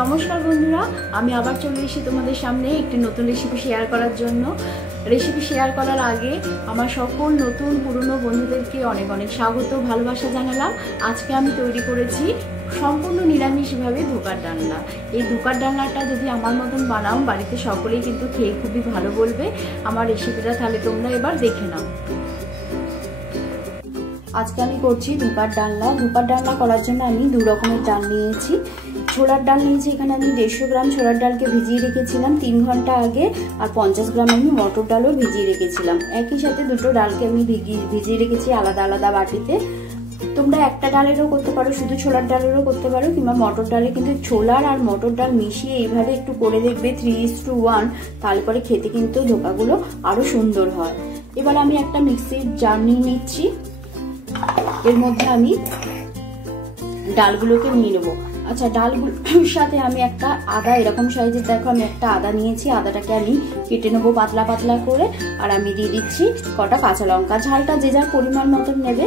নমস্কার বন্ধুরা, আমি আবার চলে এসেছি তোমাদের সামনে একটি নতুন রেসিপি শেয়ার করার জন্য। রেসিপি শেয়ার করার আগে আমার সকল নতুন পুরনো বন্ধুদেরকে অনেক অনেক স্বাগত, ভালোবাসা জানালাম। আজকে আমি তৈরি করেছি সম্পূর্ণ নিরামিষভাবে ধোকার ডালনা। এই ধোকার ডালনাটা যদি আমার মতন বানাও, বাড়িতে সকলেই কিন্তু খেয়ে খুবই ভালো বলবে। আমার রেসিপিটা তাহলে তোমরা এবার দেখে নাও। আজকে আমি করছি ধোকার ডালনা। ধোকার ডালনা করার জন্য আমি দু রকমের ডাল নিয়েছি। ছোলার ডাল নিয়েছি, এখানে আমি 150 গ্রাম ছোলার ডালকে ভিজিয়ে রেখেছিলাম 3 ঘন্টা আগে, আর 50 গ্রাম আমি মটর ডালও ভিজিয়ে রেখেছিলাম। একই সাথে দুটো ডালকে আমি ভিজিয়ে রেখেছি আলাদা আলাদা বাটিতে। তোমরা একটা ডালেরও করতে পারো, শুধু ছোলার ডালেরও করতে পারো, কিংবা মটর ডালে, কিন্তু ছোলার আর মটর ডাল মিশিয়ে এইভাবে একটু করে দেখবে 3:1, তাহলে পরে খেতে কিন্তু ধোকাগুলো আরো সুন্দর হয়। এবার আমি একটা মিক্সির জার নিয়ে নিচ্ছি, এর মধ্যে আমি ডালগুলোকে নিয়ে নেবো। আচ্ছা, ডালগুলোর সাথে আমি একটা আদা, এরকম সাইজের দেখো আমি একটা আদা নিয়েছি, আদাটাকে আমি কেটে নেবো পাতলা পাতলা করে। আর আমি দিয়ে দিচ্ছি কটা কাঁচা লঙ্কা, ঝালটা যে যার পরিমাণ মতন নেবে।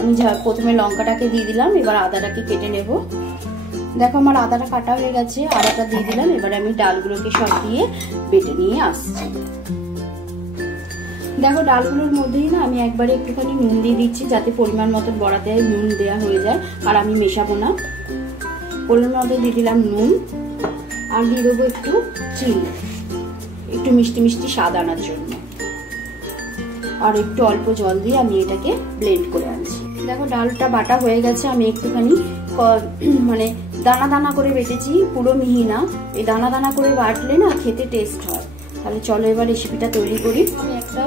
আমি প্রথমে লঙ্কাটাকে দিয়ে দিলাম, এবার আদাটাকে কেটে নেব। দেখো আমার আদাটা কাটা হয়ে গেছে, আদাটা দিয়ে দিলাম। এবার আমি ডালগুলোকে সব দিয়ে বেটে নিয়ে আসছি। দেখো ডালগুলোর মধ্যেই না আমি একবারে একটুখানি নুন দিয়ে দিচ্ছি, যাতে পরিমাণ মতো বড়াতে নুন দেওয়া হয়ে যায়, আর আমি মেশাবো না। পরিমাণ মতো দিয়ে দিলাম নুন, আর দিয়ে দেবো একটু চিনি, একটু মিষ্টি মিষ্টি স্বাদ আনার জন্য, আর একটু অল্প জল দিয়ে আমি এটাকে ব্লেন্ড করে আনছি। দেখো ডালটা বাটা হয়ে গেছে, আমি একটুখানি মানে দানা দানা করে বেটেছি, পুরো মিহি না। এই দানা দানা করে বাটলে না খেতে টেস্ট হয়। তাহলে চলো এবার রেসিপিটা তৈরি করি। আমি একটা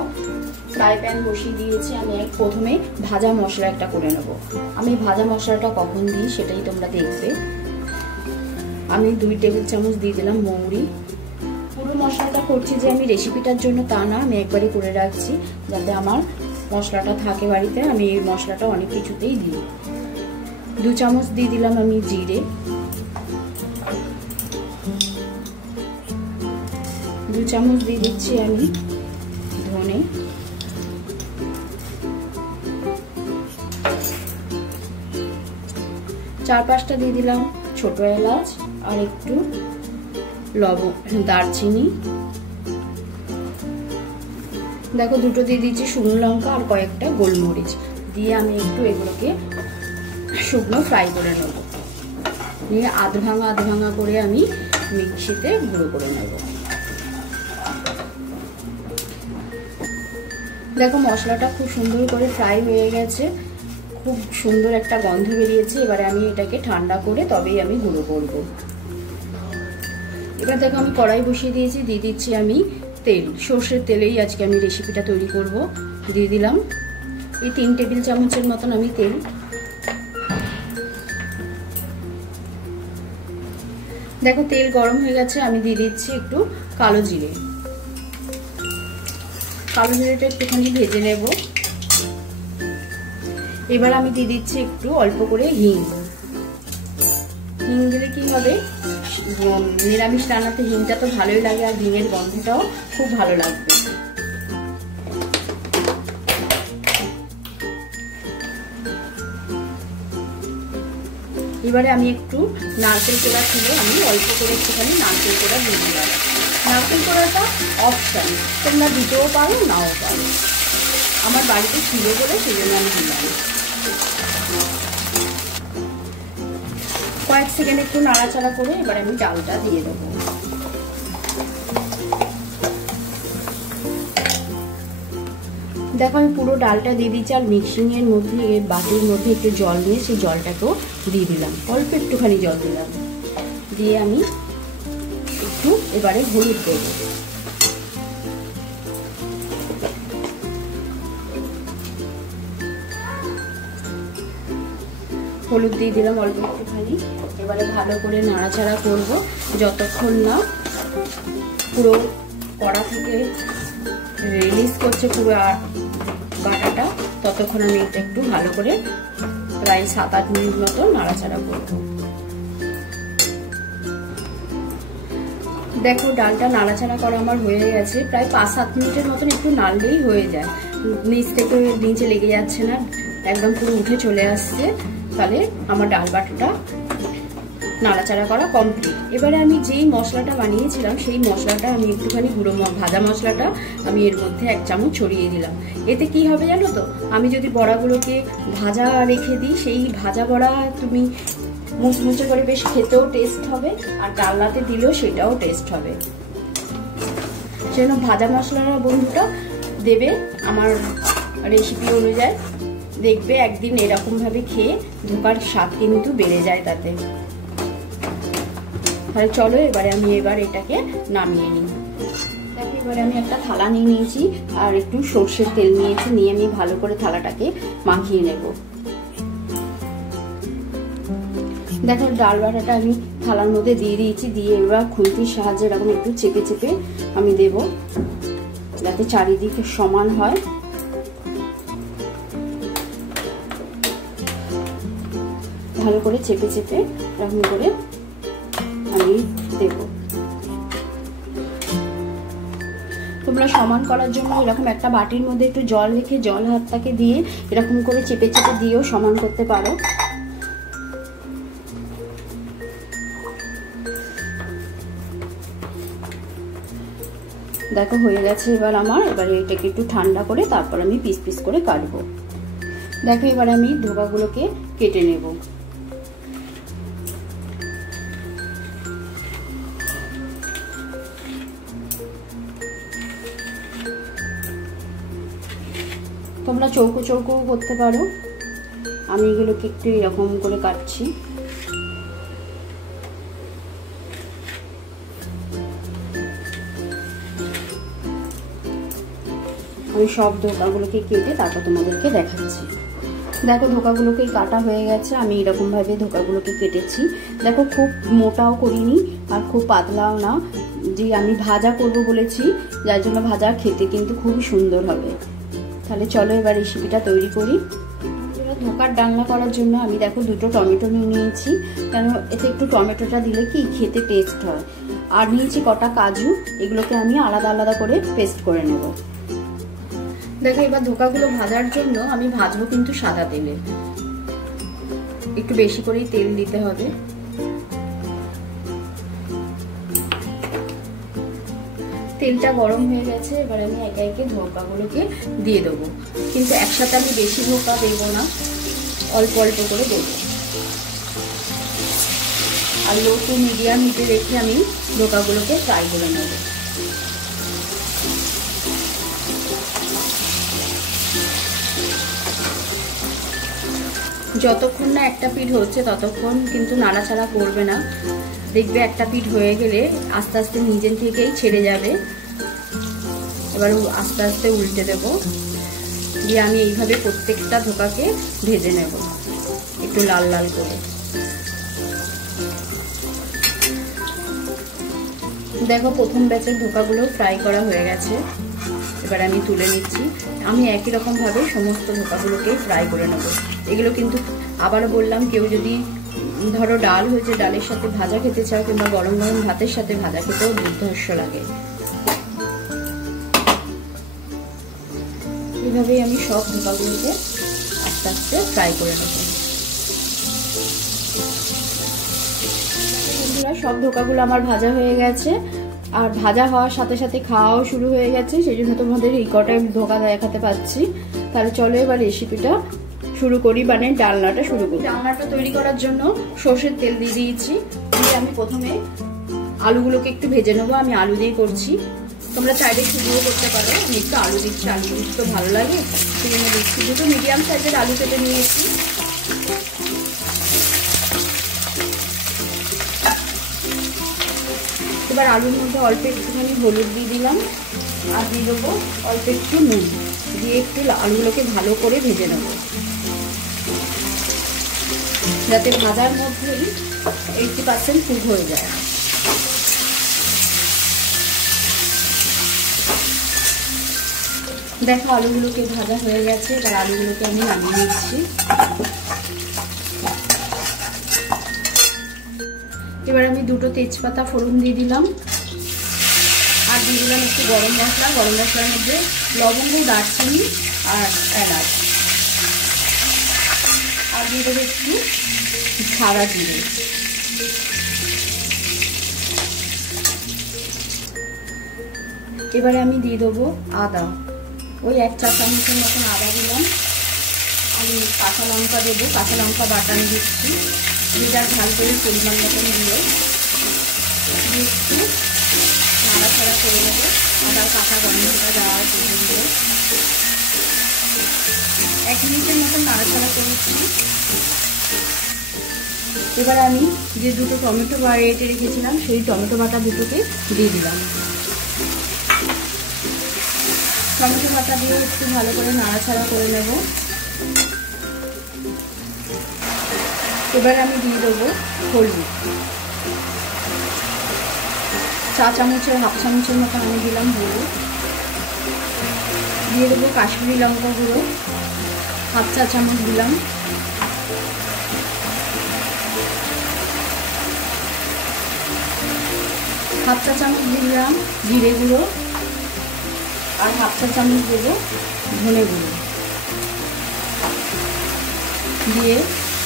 ফ্রাই প্যান বসিয়ে দিয়েছি, আমি প্রথমে ভাজা মশলা একটা করে নেব। আমি ভাজা মশলাটা কখন দিই সেটাই তোমরা দেখবে। আমি 2 টেবিল চামচ দিয়ে দিলাম মৌরি। পুরো মশলাটা করছি যে আমি রেসিপিটার জন্য তা না, আমি একবারই করে রাখছি যাতে আমার মশলাটা থাকে বাড়িতে। আমি এই মশলাটা অনেক কিছুতেই দিই। 2 চামচ দিয়ে দিলাম আমি জিরে, 2 চামচ দিয়ে দিচ্ছি আমি ধনে, 4-5টা দিয়ে দিলাম ছোট এলাচ, আর একটু দারচিনি। দেখো 2টো দিয়ে দিচ্ছি শুকনো লঙ্কা, আর কয়েকটা গোলমরিচ দিয়ে আমি একটু এগুলোকে শুকনো ফ্রাই করে নেব। নিয়ে আধ ভাঙা করে আমি মিক্সিতে গুঁড়ো করে নেব। দেখো মশলাটা খুব সুন্দর করে ফ্রাই হয়ে গেছে, খুব সুন্দর একটা গন্ধ বেরিয়েছে। এবারে আমি এটাকে ঠান্ডা করে তবেই আমি গুঁড়ো করব। এবার দেখো আমি কড়াই বসিয়ে দিয়েছি, দিয়ে দিচ্ছি আমি তেল। সর্ষের তেলেই আজকে আমি রেসিপিটা তৈরি করব। দিয়ে দিলাম এই 3 টেবিল চামচের মতন আমি তেল। দেখো তেল গরম হয়ে গেছে, আমি দিয়ে দিচ্ছি একটু কালো জিরে। কালো জিরেটা একটুখানি ভেজে নেব। এবার আমি দিয়ে দিচ্ছি একটু অল্প করে হিং। হিং দিলে কি হবে, নিরামিষ রান্নাতে হিংটা তো ভালোই লাগে, আর হিঙের গন্ধটাও খুব ভালো লাগবে। এবারে আমি একটু নারকেল কোড়া ছিল, আমি অল্প করে একটুখানি নারকেল কোড়া দিয়ে দিলাম। নারকেল কোড়াটা অপশন, তোমরা দিতেও পারো নাও পারো। আমার বাড়িতে ছিল বলে সেজন্য আমি দিলাম। কয়েক সেকেন্ড একটু নাড়াচাড়া করে এবার আমি ডালটা দিয়ে দেবো। দেখো আমি পুরো ডালটা দিয়ে দিচ্ছি, আর মিক্সিং এর মধ্যে বাটির মধ্যে একটু জল নিয়ে সেই জলটাকেও দিয়ে দিলাম, অল্প একটুখানি জল দিলাম। দিয়ে আমি একটু এবারে হলুদ দেবো। হলুদ দিয়ে দিলাম অল্প একটুখানি। এবারে ভালো করে নাড়াচাড়া করব যতক্ষণ না পুরো কড়া থেকে রিলিজ করছে পুরো বাটাটা, ততক্ষণ আমি এটা একটু ভালো করে প্রায় 7-8 মিনিট মতো নাড়াচাড়া করব। দেখো ডালটা নাড়াচাড়া করা আমার হয়ে গেছে, প্রায় 5-7 মিনিটের মতন একটু নাড়লেই হয়ে যায়। নিচ থেকে নিচে লেগে যাচ্ছে না, একদম পুরো উঠে চলে আসছে। তাহলে আমার ডাল বাটাটা নাড়াচাড়া করা কমপ্লিট। এবারে আমি যেই মশলাটা বানিয়েছিলাম সেই মশলাটা আমি একটুখানি ভাজা মশলাটা আমি এর মধ্যে 1 চামচ ছড়িয়ে দিলাম। এতে কি হবে জানো তো, আমি যদি বড়াগুলোকে ভাজা রেখে দিই, সেই ভাজা বড়া তুমি মুচমুচে করে বেশ খেতেও টেস্ট হবে, আর ডালনাতে দিলেও সেটাও টেস্ট হবে। সেজন্য ভাজা মশলাটা বন্ধুটা দেবে আমার রেসিপি অনুযায়ী। দেখবে একদিন এরকম ভাবে খেয়ে ধোকার স্বাদ কিন্তু বেড়ে যায় তাতে। তাহলে চলো এবারে আমি এটাকে নামিয়ে নিই। দেখো এবারে আমি একটা থালা নিয়ে নিয়েছি আর একটু সর্ষের তেল নিয়েছি, নিয়ে আমি ভালো করে থালাটাকে মাখিয়ে নেব। দেখো ডাল বাটাটা আমি থালার মধ্যে দিয়ে দিয়েছি, দিয়ে এবার খুন্তির সাহায্যে এরকম একটু চেপে চেপে আমি দেব, যাতে চারিদিকে সমান হয়। ভালো করে চেপে চেপে এরকম করে আমি দেব। তোমরা সমান করার জন্য এরকম একটা বাটির মধ্যে একটু জল রেখে জল হাতটাকে দিয়ে এরকম করে চেপে চেপে দিয়েও সমান করতে পারো। দেখো হয়ে গেছে এবার আমার। এবারে এটাকে একটু ঠান্ডা করে তারপর আমি পিস পিস করে কাটবো। দেখো এবার আমি ধোকাগুলোকে কেটে নেব। তোমরা চৌকো চৌকো করতে পারো, আমি এগুলোকে একটু এরকম করে কাটছি। আমি সব ধোকাগুলোকে কেটে তারপর তোমাদেরকে দেখাচ্ছি। দেখো ধোকাগুলোকে কাটা হয়ে গেছে, আমি এরকম ভাবে ধোকাগুলোকে কেটেছি। দেখো খুব মোটাও করিনি আর খুব পাতলাও না, যে আমি ভাজা করব বলেছি, যার জন্য ভাজা খেতে কিন্তু খুব সুন্দর হবে। তাহলে চলো এবার রেসিপিটা তৈরি করি। ধোকার ডালনা করার জন্য আমি দেখো 2টো টমেটো নিয়ে নিয়েছি, কেন এতে একটু টমেটোটা দিলে কি খেতে টেস্ট হয়। আর নিয়েছি কটা কাজু, এগুলোকে আমি আলাদা আলাদা করে পেস্ট করে নেব। দেখো এবার ধোকাগুলো ভাজার জন্য আমি ভাজবো কিন্তু সাদা তেলে, একটু বেশি করেই তেল দিতে হবে। তেলটা গরম হয়ে গেছে, এবার আমি একে একে ধোকাগুলোকে দিয়ে দেবো, কিন্তু একসাথে আমি বেশি ধোকা দেবো না, অল্প অল্প করে দেবো। আর লো টু মিডিয়াম হিটে রেখে আমি ধোকাগুলোকে ফ্রাই করে নেব। যতক্ষণ না একটা পিঠ হচ্ছে ততক্ষণ কিন্তু নাড়াচাড়া করবে না। দেখবে একটা পিঠ হয়ে গেলে আস্তে আস্তে নিজের থেকেই ছেড়ে যাবে। এবার আস্তে আস্তে উল্টে দেব, দিয়ে আমি এইভাবে প্রত্যেকটা ধোকাকে ভেজে নেব একটু লাল লাল করে। দেখো প্রথম ব্যাচের ধোকাগুলো ফ্রাই করা হয়ে গেছে, এবার আমি তুলে নিচ্ছি। আমি একই রকম ভাবে সমস্ত ধোকাগুলোকে ফ্রাই করে নেব। এগুলো কিন্তু আবারও বললাম, কেউ যদি ধরো ডাল হয়েছে, ডালের সাথে ভাজা খেতে চাও, কিংবা গরম গরম ভাতের সাথে ভাজা খেতেও দুর্ধর্ষ লাগে। এইভাবেই আমি সব ধোকাগুলোকে আস্তে আস্তে ফ্রাই করে নেব। সব ধোকাগুলো আমার ভাজা হয়ে গেছে, আর ভাজা হওয়ার সাথে সাথে খাওয়াও শুরু হয়ে গেছে, সেই জন্য তোমাদের এই কটা ধোকা দেখাতে পাচ্ছি। তাহলে চলো এবার রেসিপিটা শুরু করি, মানে ডালনাটা শুরু করি। ডালনাটা তৈরি করার জন্য সর্ষের তেল দিয়ে দিয়েছি, দিয়ে আমি প্রথমে আলুগুলোকে একটু ভেজে নেবো। আমি আলু দিয়ে করছি, তোমরা চাইলে শুরুও করতে পারো। আমি একটু আলু দিচ্ছি, আলু দিচ্ছি তো ভালো লাগে, সেই জন্য দিচ্ছি। 2টো মিডিয়াম সাইজের আলু কেটে নিয়েছি। এবার আলুর মধ্যে অল্প একটুখানি হলুদ দিয়ে দিলাম, আর দিয়ে দেবো অল্প একটু নুন, দিয়ে একটু আলুগুলোকে ভালো করে ভেজে নেব, যাতে ভাজার মধ্যেই 80% কুক হয়ে যায়। দেখো আলুগুলোকে ভাজা হয়ে গেছে, এবার আলুগুলোকে আমি নামিয়ে নিচ্ছি। এবার আমি 2টো তেজপাতা ফোড়ন দিয়ে দিলাম, আর দিয়ে দিলাম একটু গরম মশলা। গরম মশলার মধ্যে লবঙ্গ, দারচিনি আর এলাচ, আর দিয়ে দেবো একটু সাদা জিরে। এবারে আমি দিয়ে দেবো আদা, ওই 1 চা চামচের মতন আদা দিলাম। আমি কাঁচা লঙ্কা দেবো, কাঁচা লঙ্কা বাটা দিচ্ছি, যেটা ঝাল করে পরিমাণ মতন দিয়ে একটু নাড়াচাড়া করে নেবো আদার কাঁচা গন্ধটা দেওয়ার পর্যন্ত। 1 মিনিটের মতন নাড়াচাড়া করেছি। এবার আমি যে দুটো টমেটো বেটে রেখেছিলাম সেই টমেটো বাটা দুটোকে দিয়ে দিলাম। টমেটো বাটা দিয়ে একটু ভালো করে নাড়াচাড়া করে নেব। এবার আমি দিয়ে দেবো হলুদ, 1 চামচের 1/2 চামচের মতো আমি দিলাম হলুদ। দিয়ে দেবো কাশ্মীরি লঙ্কা গুঁড়ো, 1/2 চা চামচ দিলাম। হাফ চা চামচ দিলাম জিরে গুঁড়ো, আর 1/2 চা চামচ দেবো ধনে গুঁড়ো। দিয়ে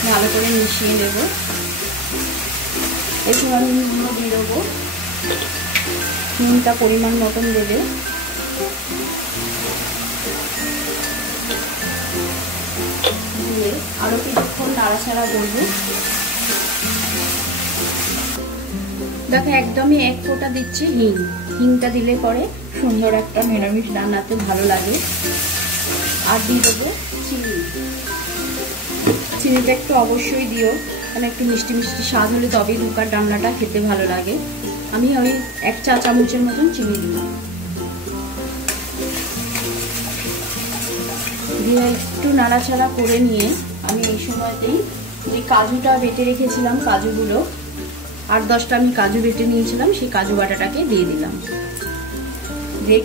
ভালো করে মিশিয়ে নেব। একটু আমি নুনও দিয়ে দেবো, নুনটা পরিমাণ মতন দেবে। দিয়ে আরও কিছুক্ষণ নাড়াচাড়া করবো। দেখো একদমই 1 ফোঁটা দিচ্ছি হিং, হিংটা দিলে পরে সুন্দর একটা নিরামিষ রান্নাতে ভালো লাগে। আর দিয়ে দেবো চিনি, চিনিটা একটু অবশ্যই দিও, কারণ একটু মিষ্টি মিষ্টি স্বাদ হলে তবেই ধোকার ডালনাটা খেতে ভালো লাগে। আমি ওই 1 চা চামচের মতন চিনি দিলাম। দিয়ে একটু নাড়াচাড়া করে নিয়ে আমি এই সময়তেই যে কাজুটা বেটে রেখেছিলাম, কাজুগুলো 8-10টা আমি কাজু বেটে নিয়েছিলাম, সেই কাজু বাটাটাকে দিয়ে দিলাম। দিয়ে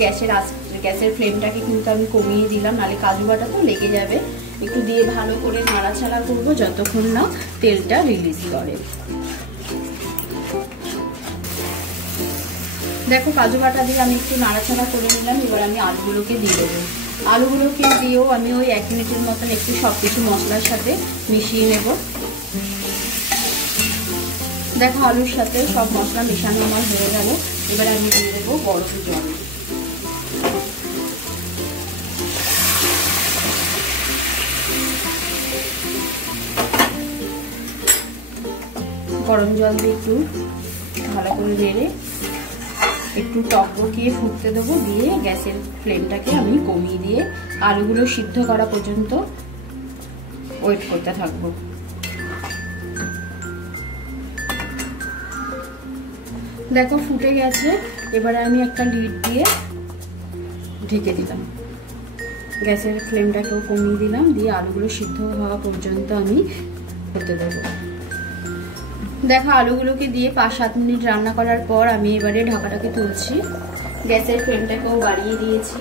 গ্যাসের ফ্লেমটাকে কিন্তু আমি কমিয়ে দিলাম, নাহলে কাজু বাটা তো লেগে যাবে। একটু দিয়ে ভালো করে নাড়াচাড়া করবো যতক্ষণ না তেলটা রিলিজ করে। দেখো কাজু বাটা দিয়ে আমি একটু নাড়াচাড়া করে নিলাম। এবার আমি আলুগুলোকে দিয়ে দেবো। আলুগুলোকে দিয়েও আমি ওই 1 মিনিটের মতন একটু সব কিছু মশলার সাথে মিশিয়ে নেব। দেখো আলুর সাথে সব মশলা মেশানো আমার হয়ে গেল। এবার আমি দিয়ে দেবো গরম জল। গরম জল দিয়ে একটু ভালো করে নেড়ে একটু টক বসিয়ে ফুটতে দেবো। দিয়ে গ্যাসের ফ্লেমটাকে আমি কমিয়ে দিয়ে আলুগুলো সিদ্ধ করা পর্যন্ত ওয়েট করতে থাকবো। দেখো ফুটে গেছে। এবারে আমি একটা লিড দিয়ে ঢেকে দিলাম, গ্যাসের ফ্লেমটাকেও কমিয়ে দিলাম। দিয়ে আলুগুলো সিদ্ধ হওয়া পর্যন্ত আমি হতে দেবো। দেখো আলুগুলোকে দিয়ে 5-7 মিনিট রান্না করার পর আমি এবারে ঢাকাটাকে তুলছি। গ্যাসের ফ্লেমটাকেও বাড়িয়ে দিয়েছি।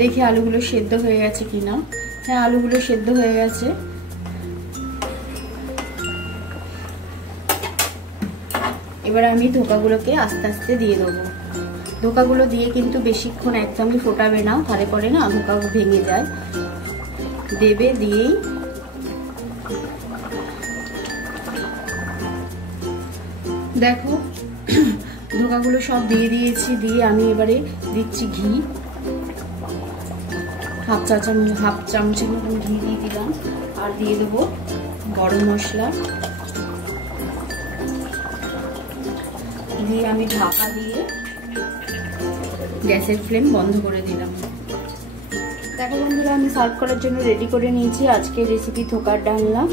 দেখি আলুগুলো সেদ্ধ হয়ে গেছে কিনা। হ্যাঁ, আলুগুলো সেদ্ধ হয়ে গেছে। এবার আমি ধোকাগুলোকে আস্তে আস্তে দিয়ে দেবো। ধোকাগুলো দিয়ে কিন্তু বেশিক্ষণ একদমই ফোটাবে না, তাহলে পরে না ধোকা ভেঙে যায়। দেবে, দিয়েই দেখো ধোকাগুলো সব দিয়ে দিয়েছি। দিয়ে আমি এবারে দিচ্ছি ঘি, 1/2 চামচের মতন ঘি দিয়ে দিলাম। আর দিয়ে দেবো গরম মশলা। দিয়ে আমি ঢাকা দিয়ে গ্যাসের ফ্লেম বন্ধ করে দিলাম। দেখো বন্ধুরা, আমি সার্ভ করার জন্য রেডি করে নিয়েছি আজকের রেসিপি ধোকার ডালনা।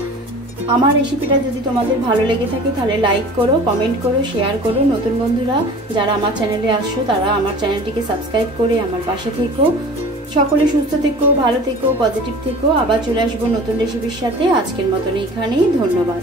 আমার রেসিপিটা যদি তোমাদের ভালো লেগে থাকে তাহলে লাইক করো, কমেন্ট করো, শেয়ার করো। নতুন বন্ধুরা যারা আমার চ্যানেলে আসছো তারা আমার চ্যানেলটিকে সাবস্ক্রাইব করে আমার পাশে থেকো। সকলে সুস্থ থেকো, ভালো থেকো, পজিটিভ থেকো। আবার চলে আসবো নতুন রেসিপির সাথে। আজকের মতন এখানেই, ধন্যবাদ।